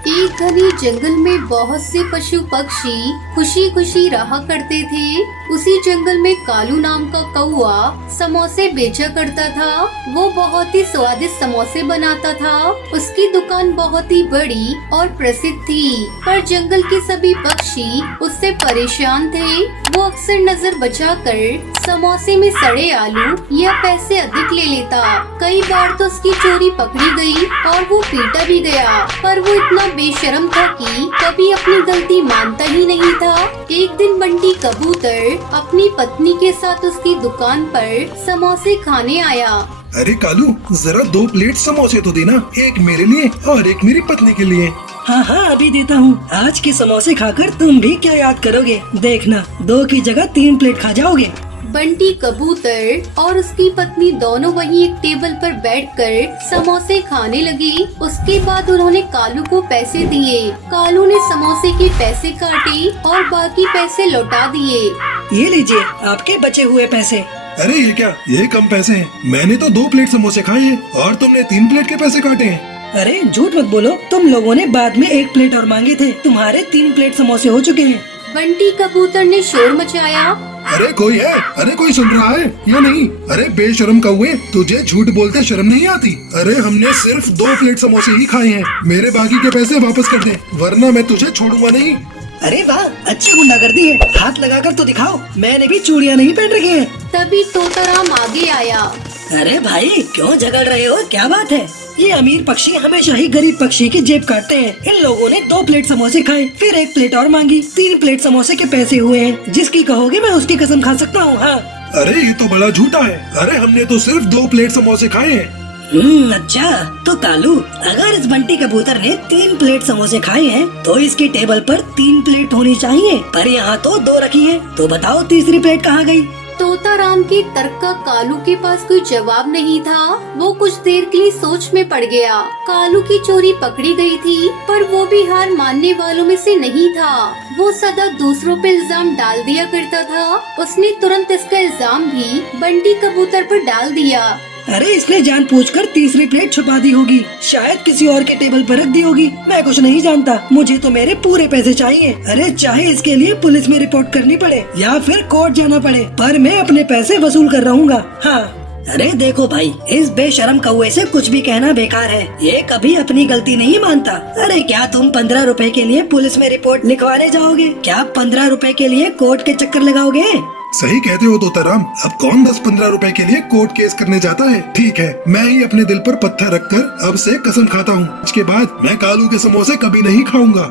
एक घने जंगल में बहुत से पशु पक्षी खुशी खुशी रहा करते थे। उसी जंगल में कालू नाम का कौआ समोसे बेचा करता था। वो बहुत ही स्वादिष्ट समोसे बनाता था। उसकी दुकान बहुत ही बड़ी और प्रसिद्ध थी, पर जंगल के सभी पक्षी उससे परेशान थे। वो अक्सर नजर बचाकर समोसे में सड़े आलू या पैसे अधिक ले लेता। कई बार तो उसकी चोरी पकड़ी गई और वो पीटा भी गया, पर वो इतना बेशर्म था कि कभी अपनी गलती मानता ही नहीं था। एक दिन बंटी कबूतर अपनी पत्नी के साथ उसकी दुकान पर समोसे खाने आया। अरे कालू, जरा 2 प्लेट समोसे तो देना, एक मेरे लिए और एक मेरी पत्नी के लिए। हाँ हाँ अभी देता हूँ। आज के समोसे खाकर तुम भी क्या याद करोगे, देखना 2 की जगह 3 प्लेट खा जाओगे। बंटी कबूतर और उसकी पत्नी दोनों वहीं एक टेबल पर बैठकर समोसे खाने लगी। उसके बाद उन्होंने कालू को पैसे दिए। कालू ने समोसे के पैसे काटे और बाकी पैसे लौटा दिए। ये लीजिए आपके बचे हुए पैसे। अरे ये क्या, ये कम पैसे हैं। मैंने तो 2 प्लेट समोसे खाए हैं और तुमने 3 प्लेट के पैसे काटे हैं। अरे झूठ मत बोलो, तुम लोगों ने बाद में 1 प्लेट और मांगे थे। तुम्हारे 3 प्लेट समोसे हो चुके हैं। बंटी कबूतर ने शोर मचाया। अरे कोई है? अरे कोई सुन रहा है या नहीं? अरे बेशर्म कौवे, तुझे झूठ बोलते शर्म नहीं आती? अरे हमने सिर्फ 2 प्लेट समोसे ही खाए हैं। मेरे बाकी के पैसे वापस कर दे, वरना मैं तुझे छोड़ूंगा नहीं। अरे वाह, अच्छी गुंडागर्दी है। हाथ लगाकर तो दिखाओ, मैंने भी चूड़ियाँ नहीं पहन रखी हैं। तभी तोताराम आगे आया। अरे भाई क्यों झगड़ रहे हो, क्या बात है? ये अमीर पक्षी हमेशा ही गरीब पक्षी की जेब काटते हैं। इन लोगों ने 2 प्लेट समोसे खाए, फिर 1 प्लेट और मांगी। 3 प्लेट समोसे के पैसे हुए हैं। जिसकी कहोगे मैं उसकी कसम खा सकता हूँ। हाँ। अरे ये तो बड़ा झूठा है। अरे हमने तो सिर्फ 2 प्लेट समोसे खाए हैं। अच्छा तो कालू, अगर इस बंटी कबूतर ने 3 प्लेट समोसे खाए हैं तो इसकी टेबल पर 3 प्लेट होनी चाहिए, पर यहाँ तो 2 रखी है। तो बताओ तीसरी प्लेट कहाँ गई? तोताराम के तर्क का कालू के पास कोई जवाब नहीं था। वो कुछ देर के लिए सोच में पड़ गया। कालू की चोरी पकड़ी गई थी, पर वो भी हार मानने वालों में से नहीं था। वो सदा दूसरों पे इल्जाम डाल दिया करता था। उसने तुरंत इसका इल्जाम भी बंटी कबूतर पर डाल दिया। अरे इसने जानबूझकर तीसरी प्लेट छुपा दी होगी, शायद किसी और के टेबल पर रख दी होगी। मैं कुछ नहीं जानता, मुझे तो मेरे पूरे पैसे चाहिए। अरे चाहे इसके लिए पुलिस में रिपोर्ट करनी पड़े या फिर कोर्ट जाना पड़े, पर मैं अपने पैसे वसूल कर रहूँगा। हाँ। अरे देखो भाई, इस बेशरम कौवे से कुछ भी कहना बेकार है। ये कभी अपनी गलती नहीं मानता। अरे क्या तुम 15 रुपए के लिए पुलिस में रिपोर्ट लिखवाने जाओगे? क्या 15 रुपए के लिए कोर्ट के चक्कर लगाओगे? सही कहते हो तोताराम। अब कौन 10-15 रुपए के लिए कोर्ट केस करने जाता है? ठीक है, मैं ही अपने दिल पर पत्थर रखकर अब से कसम खाता हूँ, इसके बाद मैं कालू के समोसे कभी नहीं खाऊंगा।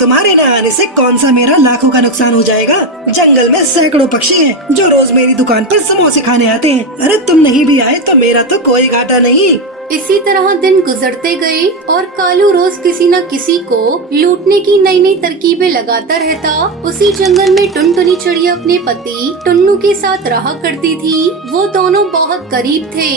तुम्हारे न आने से कौन सा मेरा लाखों का नुकसान हो जाएगा? जंगल में सैकड़ों पक्षी हैं जो रोज मेरी दुकान पर समोसे खाने आते हैं। अरे तुम नहीं भी आए तो मेरा तो कोई घाटा नहीं। इसी तरह दिन गुजरते गए और कालू रोज किसी न किसी को लूटने की नई नई तरकीबें लगाता रहता। उसी जंगल में टुनटुनी चिड़िया अपने पति टुन्नू के साथ रहा करती थी। वो दोनों बहुत करीब थे।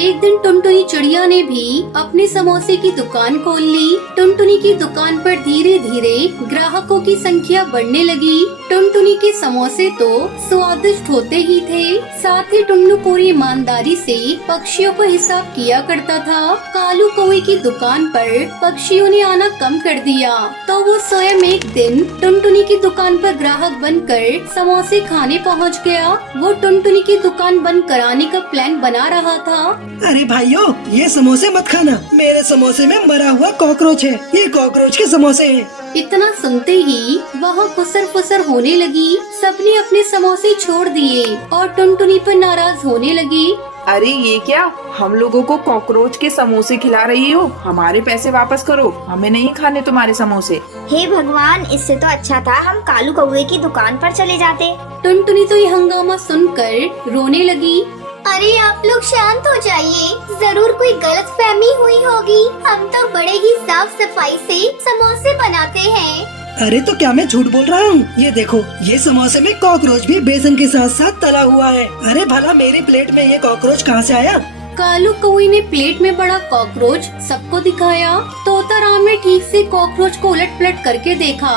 एक दिन टुनटुनी चिड़िया ने भी अपने समोसे की दुकान खोल ली। टुनटुनी की दुकान पर धीरे धीरे ग्राहकों की संख्या बढ़ने लगी। टुनटुनी के समोसे तो स्वादिष्ट होते ही थे, साथ ही टुन्नू पूरी ईमानदारी से पक्षियों को हिसाब किया करता था। कालू कौवे की दुकान पर पक्षियों ने आना कम कर दिया, तो वो स्वयं एक दिन टुनटुनी की दुकान पर ग्राहक बनकर समोसे खाने पहुंच गया। वो टुनटुनी की दुकान बंद कराने का प्लान बना रहा था। अरे भाइयों, ये समोसे मत खाना, मेरे समोसे में मरा हुआ कॉकरोच है। ये कॉकरोच के समोसे हैं। इतना सुनते ही वहाँ खुसर फुसर होने लगी। सबने अपने समोसे छोड़ दिए और टुनटुनी पर नाराज होने लगी। अरे ये क्या, हम लोगों को कॉकरोच के समोसे खिला रही हो? हमारे पैसे वापस करो, हमें नहीं खाने तुम्हारे समोसे। हे भगवान, इससे तो अच्छा था हम कालू कौवे की दुकान पर चले जाते। टुनटुनी तो ये हंगामा सुनकर रोने लगी। अरे आप लोग शांत हो जाइए, जरूर कोई गलतफहमी हुई होगी। हम तो बड़े ही साफ सफाई से समोसे बनाते हैं। अरे तो क्या मैं झूठ बोल रहा हूँ? ये देखो, ये समोसे में कॉकरोच भी बेसन के साथ साथ तला हुआ है। अरे भला मेरी प्लेट में ये कॉकरोच कहाँ से आया? कालू कौवे ने प्लेट में बड़ा कॉकरोच सबको दिखाया। तोताराम ने ठीक से कॉकरोच को उलट पलट करके देखा।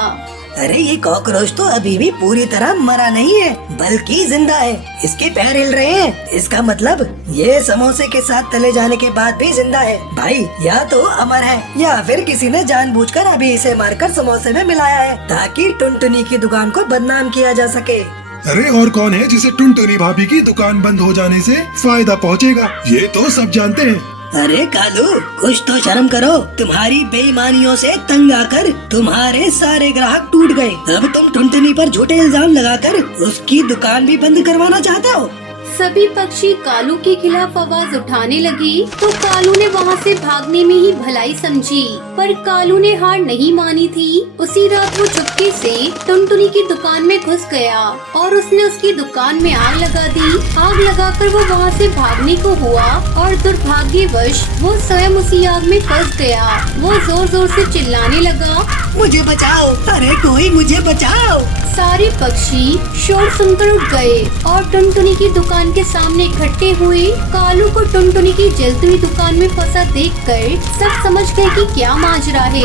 अरे ये कॉकरोच तो अभी भी पूरी तरह मरा नहीं है, बल्कि जिंदा है। इसके पैर हिल रहे हैं, इसका मतलब ये समोसे के साथ तले जाने के बाद भी जिंदा है। भाई या तो अमर है या फिर किसी ने जानबूझकर अभी इसे मारकर समोसे में मिलाया है ताकि टुनटुनी की दुकान को बदनाम किया जा सके। अरे और कौन है जिसे टुनटुनी भाभी की दुकान बंद हो जाने से फायदा पहुंचेगा, ये तो सब जानते हैं। अरे कालू, कुछ तो शर्म करो। तुम्हारी बेईमानियों से तंग आकर तुम्हारे सारे ग्राहक टूट गए। अब तुम टुनटुनी पर झूठे इल्जाम लगाकर उसकी दुकान भी बंद करवाना चाहते हो। सभी पक्षी कालू के खिलाफ आवाज उठाने लगे तो कालू ने वहाँ से भागने में ही भलाई समझी, पर कालू ने हार नहीं मानी थी। उसी रात वो चुपके से टुनटुनी की दुकान में घुस गया और उसने उसकी दुकान में आग लगा दी। आग लगाकर वो वहाँ से भागने को हुआ और दुर्भाग्यवश वो स्वयं उसी आग में फंस गया। वो जोर जोर से चिल्लाने लगा, मुझे बचाओ, अरे कोई मुझे बचाओ। सारे पक्षी शोर सुनकर उठ गए और टुनटुनी की दुकान के सामने इकट्ठे हुए। कालू को टुनटुनी की जलती हुई दुकान में फंसा देखकर सब समझ गए कि क्या माजरा है।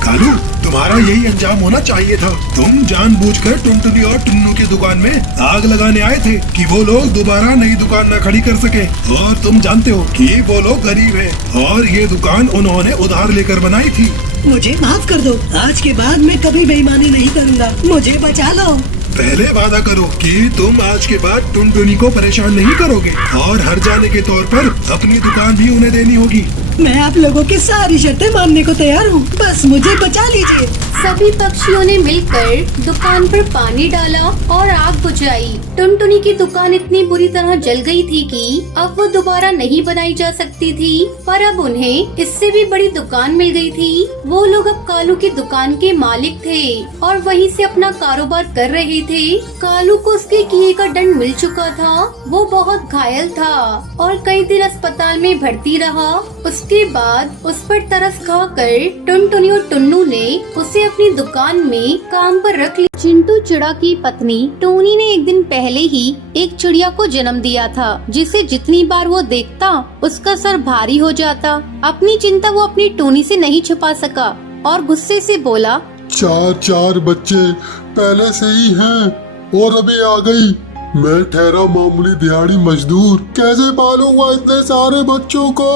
कालू, तुम्हारा यही अंजाम होना चाहिए था। तुम जानबूझकर टुनटुनी और टुन्नू की दुकान में आग लगाने आए थे कि वो लोग दोबारा नई दुकान न खड़ी कर सके। और तुम जानते हो कि वो लोग गरीब हैं और ये दुकान उन्होंने उधार लेकर बनाई थी। मुझे माफ कर दो, आज के बाद मैं कभी बेईमानी नहीं करूँगा, मुझे बचा लो। पहले वादा करो कि तुम आज के बाद टुनटुनी को परेशान नहीं करोगे और हर जाने के तौर पर अपनी दुकान भी उन्हें देनी होगी। मैं आप लोगों की सारी शर्तें मानने को तैयार हूँ, बस मुझे बचा लीजिए। सभी पक्षियों ने मिलकर दुकान पर पानी डाला और आग बुझाई। टुनटुनी की दुकान इतनी बुरी तरह जल गई थी कि अब वो दोबारा नहीं बनाई जा सकती थी, पर अब उन्हें इससे भी बड़ी दुकान मिल गई थी। वो लोग अब कालू की दुकान के मालिक थे और वहीं से अपना कारोबार कर रहे थे। कालू को उसके किए का दंड मिल चुका था। वो बहुत घायल था और कई दिन अस्पताल में भर्ती रहा। उसके बाद उस पर तरस खाकर टुनटुनी और टुन्नू ने उसे अपनी दुकान में काम पर रख लिया। चिंटू चिड़ा की पत्नी टोनी ने एक दिन पहले ही एक चिड़िया को जन्म दिया था, जिसे जितनी बार वो देखता उसका सर भारी हो जाता। अपनी चिंता वो अपनी टोनी से नहीं छुपा सका और गुस्से से बोला, 4 बच्चे पहले से ही हैं और अभी आ गई। मैं ठहरा मामूली दिहाड़ी मजदूर, कैसे पालूंगा इतने सारे बच्चों को।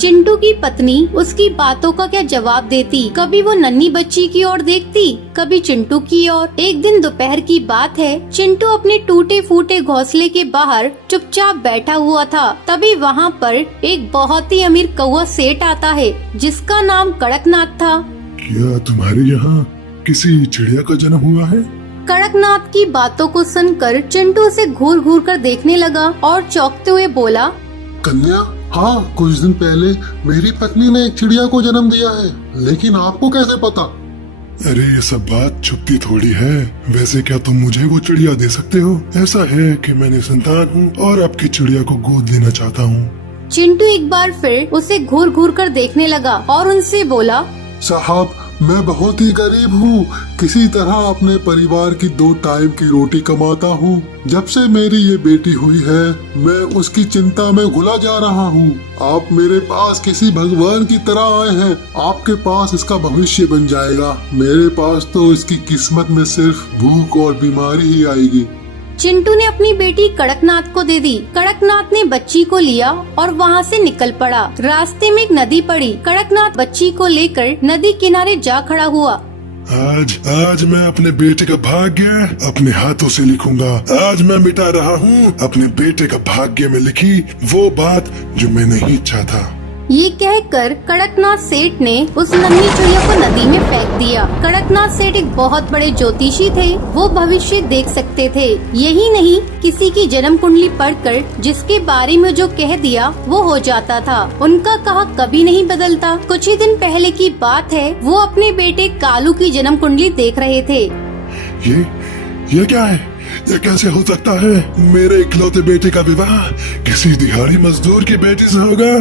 चिंटू की पत्नी उसकी बातों का क्या जवाब देती। कभी वो नन्ही बच्ची की ओर देखती, कभी चिंटू की ओर। एक दिन दोपहर की बात है, चिंटू अपने टूटे फूटे घोंसले के बाहर चुपचाप बैठा हुआ था। तभी वहाँ पर एक बहुत ही अमीर कौवा सेठ आता है, जिसका नाम कड़कनाथ था। क्या तुम्हारे यहाँ किसी चिड़िया का जन्म हुआ है? कड़कनाथ की बातों को सुनकर चिंटू उसे घूर घूर कर देखने लगा और चौंकते हुए बोला, कन्या, हाँ, कुछ दिन पहले मेरी पत्नी ने एक चिड़िया को जन्म दिया है, लेकिन आपको कैसे पता? अरे ये सब बात छुपती थोड़ी है। वैसे क्या तुम मुझे वो चिड़िया दे सकते हो? ऐसा है कि मैंने संतान हूँ और आपकी चिड़िया को गोद लेना चाहता हूँ। चिंटू एक बार फिर उसे घूर घूर कर देखने लगा और उनसे बोला, साहब, मैं बहुत ही गरीब हूँ, किसी तरह अपने परिवार की 2 टाइम की रोटी कमाता हूँ। जब से मेरी ये बेटी हुई है, मैं उसकी चिंता में घुला जा रहा हूँ। आप मेरे पास किसी भगवान की तरह आए हैं, आपके पास इसका भविष्य बन जाएगा। मेरे पास तो इसकी किस्मत में सिर्फ भूख और बीमारी ही आएगी। चिंटू ने अपनी बेटी कड़कनाथ को दे दी। कड़कनाथ ने बच्ची को लिया और वहाँ से निकल पड़ा। रास्ते में एक नदी पड़ी। कड़कनाथ बच्ची को लेकर नदी किनारे जा खड़ा हुआ। आज मैं अपने बेटे का भाग्य अपने हाथों से लिखूंगा। आज मैं मिटा रहा हूँ अपने बेटे का भाग्य में लिखी वो बात जो मैं नहीं चाहता। ये कहकर कड़कनाथ सेठ ने उस नन्ही चिड़िया को नदी में फेंक दिया। कड़कनाथ सेठ एक बहुत बड़े ज्योतिषी थे। वो भविष्य देख सकते थे। यही नहीं, किसी की जन्म कुंडली पढ़कर जिसके बारे में जो कह दिया वो हो जाता था। उनका कहा कभी नहीं बदलता। कुछ ही दिन पहले की बात है, वो अपने बेटे कालू की जन्म कुंडली देख रहे थे। ये क्या है? ये कैसे हो सकता है? मेरे इकलौते बेटे का विवाह किसी दिहाड़ी मजदूर की बेटी से होगा?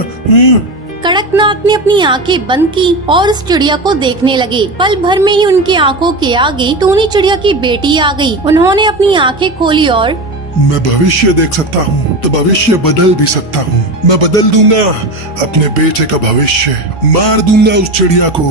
कड़कनाथ ने अपनी आंखें बंद की और उस चिड़िया को देखने लगे। पल भर में ही उनकी आंखों के आगे टोनी चिड़िया की बेटी आ गई। उन्होंने अपनी आंखें खोली और मैं भविष्य देख सकता हूँ तो भविष्य बदल भी सकता हूँ। मैं बदल दूंगा अपने बेटे का भविष्य, मार दूंगा उस चिड़िया को।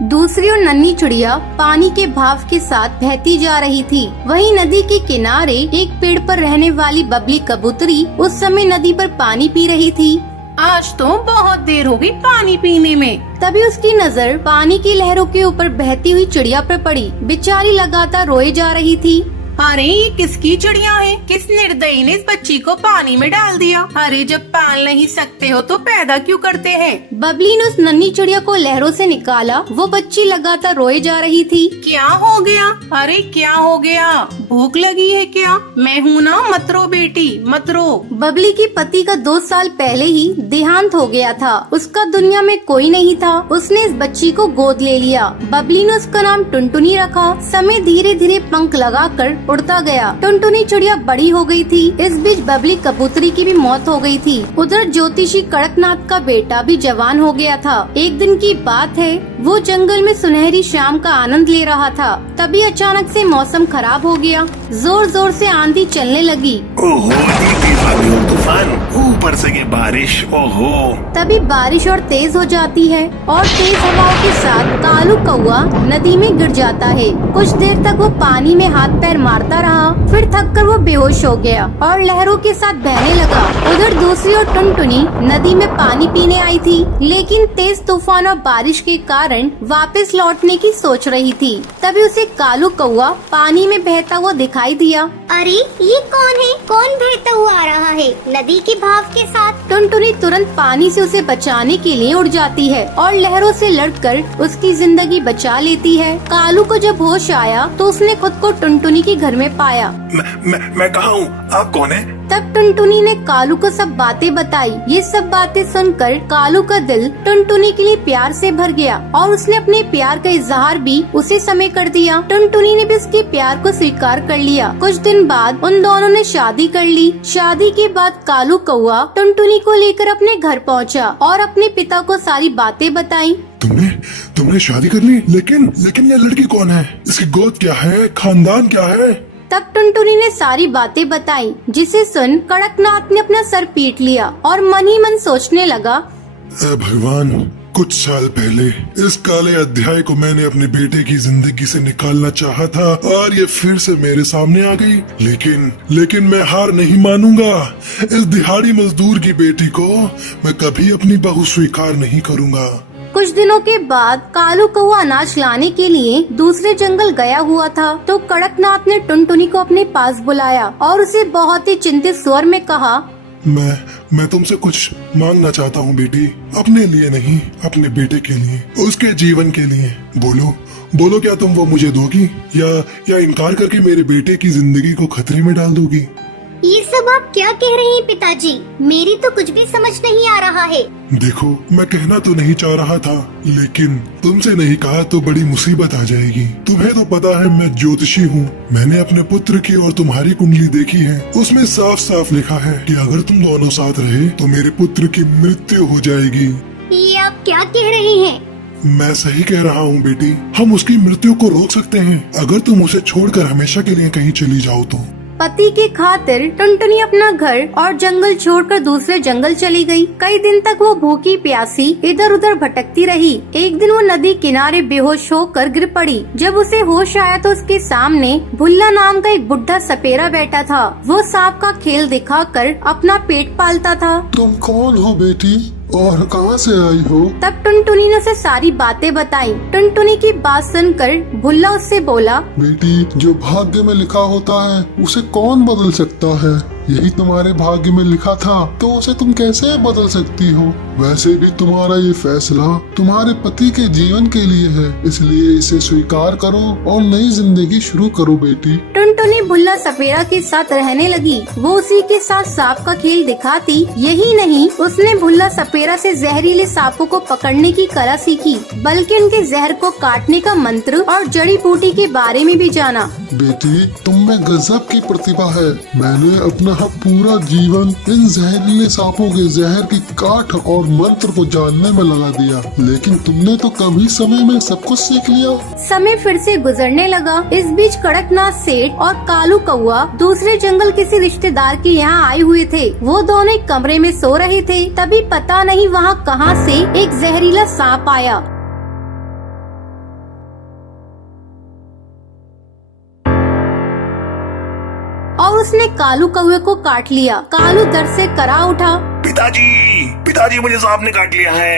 दूसरी ओर नन्ही चिड़िया पानी के भाव के साथ बहती जा रही थी। वहीं नदी के किनारे एक पेड़ पर रहने वाली बबली कबूतरी उस समय नदी पर पानी पी रही थी। आज तो बहुत देर हो गई पानी पीने में। तभी उसकी नजर पानी की लहरों के ऊपर बहती हुई चिड़िया पर पड़ी। बेचारी लगातार रोए जा रही थी। अरे ये किसकी चिड़िया है? किस निर्दयी ने इस बच्ची को पानी में डाल दिया? अरे जब पाल नहीं सकते हो तो पैदा क्यों करते हैं? बबली ने उस नन्ही चिड़िया को लहरों से निकाला। वो बच्ची लगातार रोए जा रही थी। क्या हो गया? अरे क्या हो गया? भूख लगी है क्या? मैं हूँ ना, मत रो बेटी, मत रो। बबली की पति का 2 साल पहले ही देहांत हो गया था। उसका दुनिया में कोई नहीं था। उसने इस बच्ची को गोद ले लिया। बबली ने उसका नाम टुनटुनी रखा। समय धीरे धीरे पंख लगाकर उड़ता गया। टुनटुनी चिड़िया बड़ी हो गई थी। इस बीच बबली कबूतरी की भी मौत हो गई थी। उधर ज्योतिषी कड़कनाथ का बेटा भी जवान हो गया था। एक दिन की बात है, वो जंगल में सुनहरी शाम का आनंद ले रहा था। तभी अचानक से मौसम खराब हो गया। जोर जोर से आंधी चलने लगी। ओहो, तूफान, ऊपर से ये बारिश, ओहो। तभी बारिश और तेज हो जाती है और तेज हवाओं के साथ कालू कौआ नदी में गिर जाता है। कुछ देर तक वो पानी में हाथ पैर मारता रहा, फिर थककर वो बेहोश हो गया और लहरों के साथ बहने लगा। उधर दूसरी ओर टुनटुनी नदी में पानी पीने आई थी, लेकिन तेज तूफान और बारिश के कारण वापस लौटने की सोच रही थी। तभी उसे कालू कौआ पानी में बहता हुआ दिखाई दिया। अरे ये कौन है? कौन बहता हुआ आ रहा है नदी के भाव के साथ? टुनटुनी तुरंत पानी से उसे बचाने के लिए उड़ जाती है और लहरों से लड़कर उसकी जिंदगी बचा लेती है। कालू को जब होश आया तो उसने खुद को टुनटुनी के घर में पाया। मैं कहाँ हूँ? आप कौन है? तब टुनटुनी ने कालू को सब बातें बताई। ये सब बातें सुनकर कालू का दिल टुनटुनी के लिए प्यार से भर गया और उसने अपने प्यार का इजहार भी उसी समय कर दिया। टुनटुनी ने भी उसके प्यार को स्वीकार कर लिया। कुछ दिन बाद उन दोनों ने शादी कर ली। शादी के बाद कालू कौआ टुनटुनी को लेकर अपने घर पहुंचा और अपने पिता को सारी बातें बताई। तुमने शादी कर ली, लेकिन ये लड़की कौन है? इसकी गोद क्या है? खानदान क्या है? तब टुनटुनी ने सारी बातें बताई, जिसे सुन कड़कनाथ ने अपना सर पीट लिया और मन ही मन सोचने लगा, भगवान, कुछ साल पहले इस काले अध्याय को मैंने अपने बेटे की जिंदगी से निकालना चाहा था और ये फिर से मेरे सामने आ गई। लेकिन मैं हार नहीं मानूंगा। इस दिहाड़ी मजदूर की बेटी को मैं कभी अपनी बहू स्वीकार नहीं करूंगा। कुछ दिनों के बाद कालू कौआ अनाज लाने के लिए दूसरे जंगल गया हुआ था तो कड़कनाथ ने टुनटुनी को अपने पास बुलाया और उसे बहुत ही चिंतित स्वर में कहा, मैं तुमसे कुछ मांगना चाहता हूँ बेटी, अपने लिए नहीं, अपने बेटे के लिए, उसके जीवन के लिए। बोलो क्या तुम वो मुझे दोगी या इनकार करके मेरे बेटे की जिंदगी को खतरे में डाल दोगी? ये सब आप क्या कह रहे हैं पिताजी? मेरी तो कुछ भी समझ नहीं आ रहा है। देखो, मैं कहना तो नहीं चाह रहा था, लेकिन तुमसे नहीं कहा तो बड़ी मुसीबत आ जाएगी। तुम्हें तो पता है मैं ज्योतिषी हूँ। मैंने अपने पुत्र की और तुम्हारी कुंडली देखी है। उसमें साफ साफ लिखा है कि अगर तुम दोनों साथ रहे तो मेरे पुत्र की मृत्यु हो जाएगी। ये आप क्या कह रहे हैं? मैं सही कह रहा हूँ बेटी। हम उसकी मृत्यु को रोक सकते हैं अगर तुम उसे छोड़कर हमेशा के लिए कहीं चली जाओ तो। पति के खातिर टुनटुनी अपना घर और जंगल छोड़कर दूसरे जंगल चली गई। कई दिन तक वो भूखी प्यासी इधर उधर भटकती रही। एक दिन वो नदी किनारे बेहोश होकर गिर पड़ी। जब उसे होश आया तो उसके सामने भुल्ला नाम का एक बुढ़ा सपेरा बैठा था। वो सांप का खेल दिखाकर अपना पेट पालता था। तुम कौन हो बेटी और कहाँ से आई हो? तब टुनटुनी ने उसे सारी बातें बताई। टुनटुनी की बात सुनकर भुल्ला उससे बोला, बेटी, जो भाग्य में लिखा होता है उसे कौन बदल सकता है? यही तुम्हारे भाग्य में लिखा था तो उसे तुम कैसे बदल सकती हो? वैसे भी तुम्हारा ये फैसला तुम्हारे पति के जीवन के लिए है, इसलिए इसे स्वीकार करो और नई जिंदगी शुरू करो बेटी। टुनटुनी भुल्ला सपेरा के साथ रहने लगी। वो उसी के साथ सांप का खेल दिखाती। यही नहीं, उसने भुल्ला सपेरा से जहरीले सांपों को पकड़ने की कला सीखी, बल्कि उनके जहर को काटने का मंत्र और जड़ी बूटी के बारे में भी जाना। बेटी, तुम में गजब की प्रतिभा है। मैंने अपना पूरा जीवन इन जहरीले सांपों के जहर की काट और मंत्र को जानने में लगा दिया, लेकिन तुमने तो कम ही समय में सब कुछ सीख लिया। समय फिर से गुजरने लगा। इस बीच कड़कनाथ सेठ और कालू कौआ दूसरे जंगल किसी रिश्तेदार के यहाँ आए हुए थे। वो दोनों एक कमरे में सो रहे थे। तभी पता नहीं वहाँ कहाँ से एक जहरीला सांप आया। उसने कालू कौवे को काट लिया। कालू दर्द से करा उठा। पिताजी, पिताजी मुझे सांप ने काट लिया है।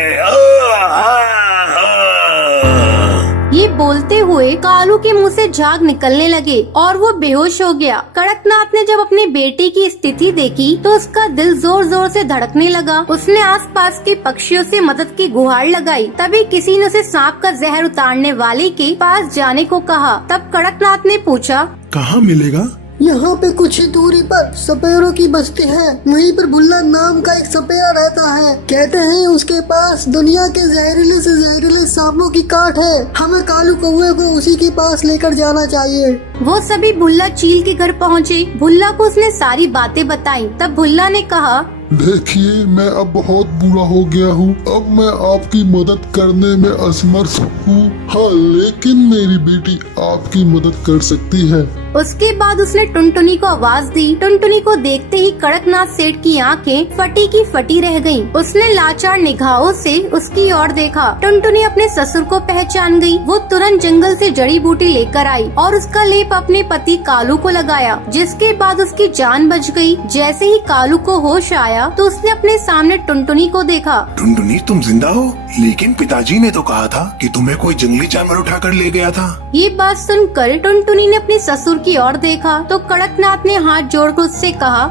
ये बोलते हुए कालू के मुंह से झाग निकलने लगे और वो बेहोश हो गया। कड़कनाथ ने जब अपने बेटे की स्थिति देखी तो उसका दिल जोर जोर से धड़कने लगा। उसने आसपास के पक्षियों से मदद की गुहार लगाई। तभी किसी ने उसे सांप का जहर उतारने वाले के पास जाने को कहा। तब कड़कनाथ ने पूछा, कहाँ मिलेगा? यहाँ पे कुछ ही दूरी पर सपेरों की बस्ती है। वहीं पर भुल्ला नाम का एक सपेरा रहता है। कहते हैं उसके पास दुनिया के जहरीले से जहरीले सांपों की काट है। हमें कालू कौवे को उसी के पास लेकर जाना चाहिए। वो सभी भुल्ला चील के घर पहुँचे। भुल्ला को उसने सारी बातें बताई। तब भुल्ला ने कहा, देखिए, मैं अब बहुत बूढ़ा हो गया हूँ। अब मैं आपकी मदद करने में असमर्थ हूँ। हाँ, लेकिन मेरी बेटी आपकी मदद कर सकती है। उसके बाद उसने टुनटुनी को आवाज दी। टुनटुनी को देखते ही कड़कनाथ सेठ की आंखें फटी की फटी रह गईं। उसने लाचार निगाहों से उसकी ओर देखा। टुनटुनी अपने ससुर को पहचान गई। वो तुरंत जंगल से जड़ी बूटी लेकर आई और उसका लेप अपने पति कालू को लगाया, जिसके बाद उसकी जान बच गई। जैसे ही कालू को होश आया तो उसने अपने सामने टुनटुनी को देखा। टुनटुनी, तुम जिंदा हो? लेकिन पिताजी ने तो कहा था कि तुम्हें कोई जंगली जानवर उठाकर ले गया था। ये बात सुनकर टुनटुनी ने अपने ससुर की ओर देखा तो कड़कनाथ ने हाथ जोड़कर उससे कहा,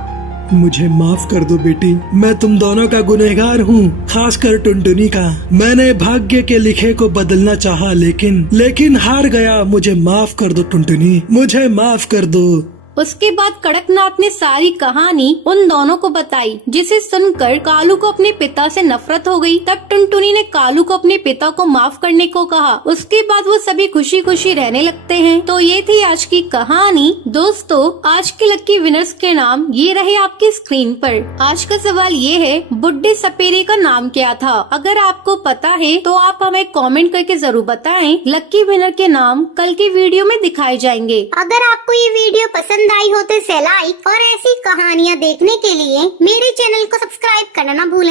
मुझे माफ कर दो बेटी, मैं तुम दोनों का गुनहगार हूँ, खासकर टुनटुनी का। मैंने भाग्य के लिखे को बदलना चाहा, लेकिन हार गया। मुझे माफ कर दो टुनटुनी, मुझे माफ कर दो। उसके बाद कड़कनाथ ने सारी कहानी उन दोनों को बताई, जिसे सुनकर कालू को अपने पिता से नफरत हो गई। तब टुनटुनी ने कालू को अपने पिता को माफ करने को कहा। उसके बाद वो सभी खुशी खुशी रहने लगते हैं। तो ये थी आज की कहानी। दोस्तों, आज के लकी विनर्स के नाम ये रहे आपकी स्क्रीन पर। आज का सवाल ये है, बुड्ढे सपेरे का नाम क्या था? अगर आपको पता है तो आप हमें कमेंट करके जरूर बताएं। लकी विनर के नाम कल के वीडियो में दिखाए जाएंगे। अगर आपको ये वीडियो पसंद आई हो तो इसे लाइक और ऐसी कहानियाँ देखने के लिए मेरे चैनल को सब्सक्राइब करना ना भूलें।